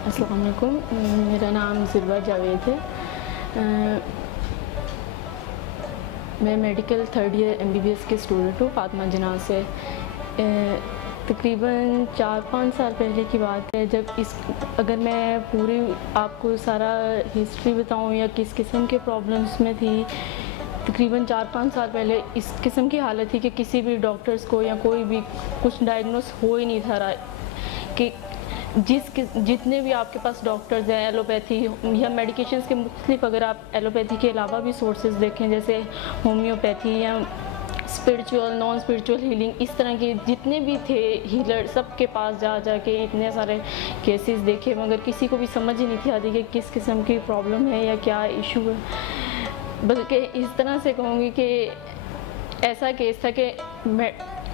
अस्सलाम वालेकुम। मेरा नाम ज़िरवा जावेद है। मैं मेडिकल थर्ड ईयर MBBS की स्टूडेंट हूँ, फ़ातिमा जना से। तकरीबन 4-5 साल पहले की बात है, जब अगर मैं पूरी आपको सारा हिस्ट्री बताऊँ या किस किस्म के प्रॉब्लम्स में थी। तकरीबन 4-5 साल पहले इस किस्म की हालत थी कि किसी भी डॉक्टर्स को या कोई भी कुछ डायग्नोस हो ही नहीं था रहा कि जितने भी आपके पास डॉक्टर्स हैं एलोपैथी या मेडिकेशंस के मुख्तलिफ, अगर आप एलोपैथी के अलावा भी सोर्सेज देखें जैसे होम्योपैथी या स्पिरिचुअल नॉन स्पिरिचुअल हीलिंग, इस तरह के जितने भी थे हीलर, सब के पास जा के इतने सारे केसेस देखे, मगर किसी को भी समझ ही नहीं थी आती कि किस किस्म की प्रॉब्लम है या क्या इशू है। बल्कि इस तरह से कहूँगी कि ऐसा केस था कि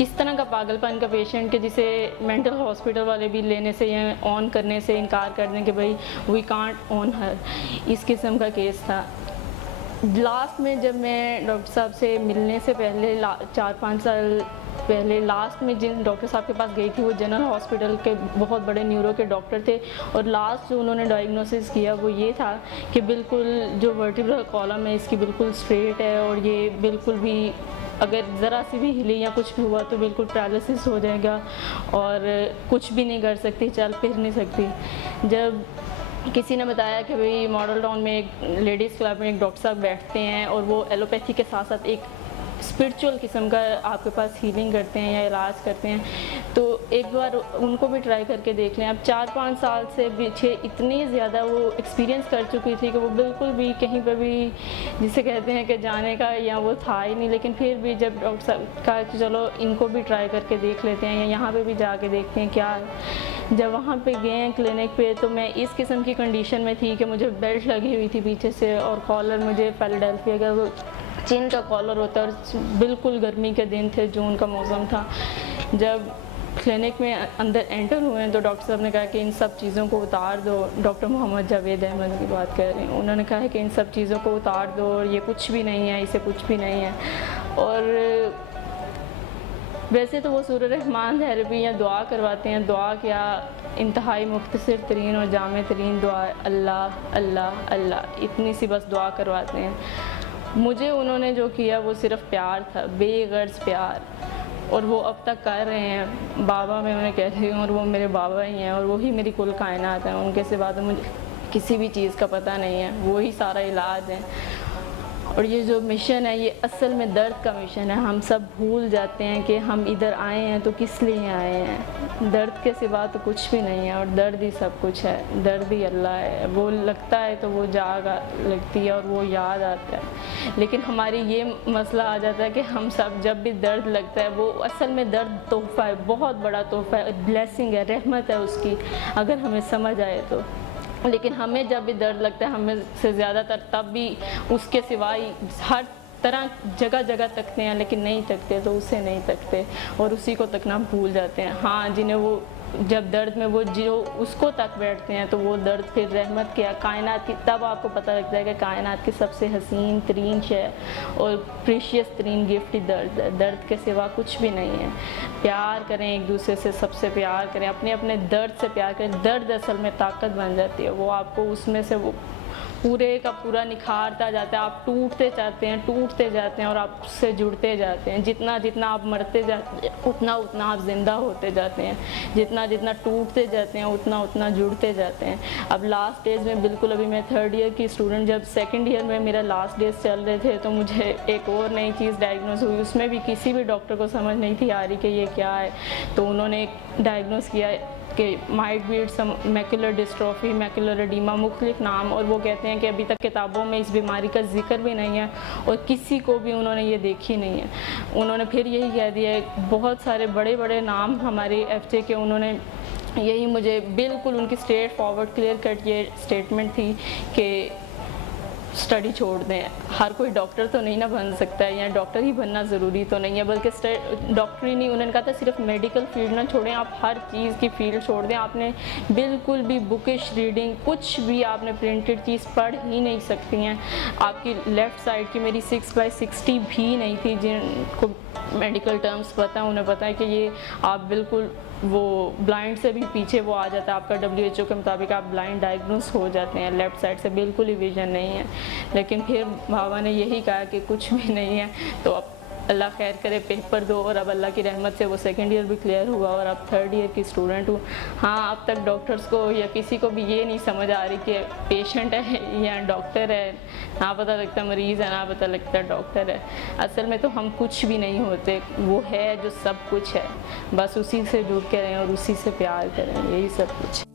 इस तरह का पागलपन का पेशेंट के जिसे मेंटल हॉस्पिटल वाले भी लेने से या ऑन करने से इनकार कर दें कि भाई वी कांट ऑन हर, इस किस्म का केस था। लास्ट में जब मैं डॉक्टर साहब से मिलने से पहले 4-5 साल पहले लास्ट में जिन डॉक्टर साहब के पास गई थी वो जनरल हॉस्पिटल के बहुत बड़े न्यूरो के डॉक्टर थे, और लास्ट जो उन्होंने डायग्नोसिस किया वो ये था कि बिल्कुल जो वर्टिब्रल कॉलम है इसकी बिल्कुल स्ट्रेट है, और ये बिल्कुल भी अगर ज़रा सी भी हिली या कुछ भी हुआ तो बिल्कुल पैरालिसिस हो जाएगा और कुछ भी नहीं कर सकती, चल फिर नहीं सकती। जब किसी ने बताया कि भाई मॉडल टाउन में एक लेडीज़ क्लब में एक डॉक्टर साहब बैठते हैं और वो एलोपैथी के साथ साथ एक स्पिरिचुअल किस्म का आपके पास हीलिंग करते हैं या इलाज करते हैं, तो एक बार उनको भी ट्राई करके देख लें। अब 4-5 साल से पीछे इतनी ज़्यादा वो एक्सपीरियंस कर चुकी थी कि वो बिल्कुल भी कहीं पर भी जिसे कहते हैं कि जाने का या वो था ही नहीं। लेकिन फिर भी जब डॉक्टर साहब कहा कि चलो इनको भी ट्राई करके देख लेते हैं या यहाँ पर भी जाके देखते हैं क्या है। जब वहाँ पे गए हैं क्लिनिक पे, तो मैं इस किस्म की कंडीशन में थी कि मुझे बेल्ट लगी हुई थी पीछे से, और कॉलर मुझे फिलाडेल्फिया का वो चिन का कॉलर होता है, और बिल्कुल गर्मी के दिन थे, जून का मौसम था। जब क्लिनिक में अंदर एंटर हुए तो डॉक्टर साहब ने कहा कि इन सब चीज़ों को उतार दो। डॉक्टर मोहम्मद जावेद अहमद की बात कर रही हूँ। उन्होंने कहा है कि इन सब चीज़ों को उतार दो और ये कुछ भी नहीं है, इसे कुछ भी नहीं है। और वैसे तो वो सूरह रहमान थेरेपी या दुआ करवाते हैं, दुआ क्या इंतहाई मुख्तसर तरीन और जामे तरीन दुआ, अल्लाह अल्लाह अल्लाह, इतनी सी बस दुआ करवाते हैं। मुझे उन्होंने जो किया वो सिर्फ़ प्यार था, बेगर्ज़ प्यार, और वो अब तक कर रहे हैं। बाबा मैं उन्हें कहती हूँ और वो मेरे बाबा ही हैं, और वही मेरी कुल कायनात है। उनके सिवा तो मुझे किसी भी चीज़ का पता नहीं है, वही सारा इलाज है। और ये जो मिशन है ये असल में दर्द का मिशन है। हम सब भूल जाते हैं कि हम इधर आए हैं तो किस लिए आए हैं। दर्द के सिवा तो कुछ भी नहीं है, और दर्द ही सब कुछ है, दर्द ही अल्लाह है। वो लगता है तो वो जाग लगती है और वो याद आता है। लेकिन हमारी ये मसला आ जाता है कि हम सब जब भी दर्द लगता है, वो असल में दर्द तोहफ़ा है, बहुत बड़ा तोहफ़ा है, ब्लेसिंग है, रहमत है उसकी, अगर हमें समझ आए तो। लेकिन हमें जब भी दर्द लगता है, हमें से ज़्यादातर तब भी उसके सिवाय हर तरह जगह जगह तकते हैं, लेकिन नहीं तकते तो उसे नहीं तकते और उसी को तकना भूल जाते हैं। हाँ, जिन्हें वो जब दर्द में वो जो उसको तक बैठते हैं तो वो दर्द फिर रहमत क्या कायनात की, तब आपको पता लगता है कि कायनात की सबसे हसीन तरीन शय और प्रीशियस तरीन गिफ्ट ही दर्द है। दर्द के सिवा कुछ भी नहीं है। प्यार करें एक दूसरे से, सबसे प्यार करें, अपने अपने दर्द से प्यार करें। दर्द असल में ताकत बन जाती है, वो आपको उसमें से वो पूरे का पूरा निखारता जाता है। आप टूटते जाते हैं और आप उससे जुड़ते जाते हैं। जितना जितना आप मरते जाते हैं उतना उतना आप ज़िंदा होते जाते हैं। जितना जितना टूटते जाते हैं उतना उतना जुड़ते जाते हैं। अब लास्ट डेज में बिल्कुल, अभी मैं थर्ड ईयर की स्टूडेंट, जब सेकंड ईयर में मेरा लास्ट डेज चल रहे थे तो मुझे एक और नई चीज़ डायग्नोस हुई। उसमें भी किसी भी डॉक्टर को समझ नहीं थी आ रही कि ये क्या है। तो उन्होंने डायग्नोस किया कि माइट बीट्स मैकुलर डिस्ट्रॉफी, मैकुलर एडीमा, मुख्तलिफ नाम, और वो कहते हैं कि अभी तक किताबों में इस बीमारी का जिक्र भी नहीं है और किसी को भी उन्होंने ये देखी नहीं है। उन्होंने फिर यही कह दिया है, बहुत सारे बड़े बड़े नाम हमारे FJ के, उन्होंने यही मुझे बिल्कुल उनकी स्ट्रेट फॉरवर्ड क्लियर कट ये स्टेटमेंट थी कि स्टडी छोड़ दें। हर कोई डॉक्टर तो नहीं ना बन सकता है, या डॉक्टर ही बनना ज़रूरी तो नहीं है, बल्कि डॉक्टर ही नहीं, उन्होंने कहा था सिर्फ मेडिकल फील्ड ना छोड़ें, आप हर चीज़ की फील्ड छोड़ दें। आपने बिल्कुल भी बुकिश रीडिंग, कुछ भी आपने प्रिंटेड चीज़ पढ़ ही नहीं सकती हैं। आपकी लेफ़्ट साइड की मेरी 6x60 भी नहीं थी, जिनको मेडिकल टर्म्स पता है, उन्हें पता है कि ये आप बिल्कुल वो ब्लाइंड से भी पीछे वो आ जाता है, आपका WHO के मुताबिक आप ब्लाइंड डायग्नोस हो जाते हैं, लेफ़्ट साइड से बिल्कुल ही विजन नहीं है। लेकिन फिर बाबा ने यही कहा कि कुछ भी नहीं है, तो अब अल्लाह खैर करे, पेपर दो, और अब अल्लाह की रहमत से वो सेकंड ईयर भी क्लियर हुआ और अब थर्ड ईयर की स्टूडेंट हूँ। हाँ, अब तक डॉक्टर्स को या किसी को भी ये नहीं समझ आ रही कि पेशेंट है या डॉक्टर है, ना पता लगता मरीज़ है, ना पता लगता डॉक्टर है। असल में तो हम कुछ भी नहीं होते, वो है जो सब कुछ है, बस उसी से जुड़ के रहें और उसी से प्यार करें, यही सब कुछ है।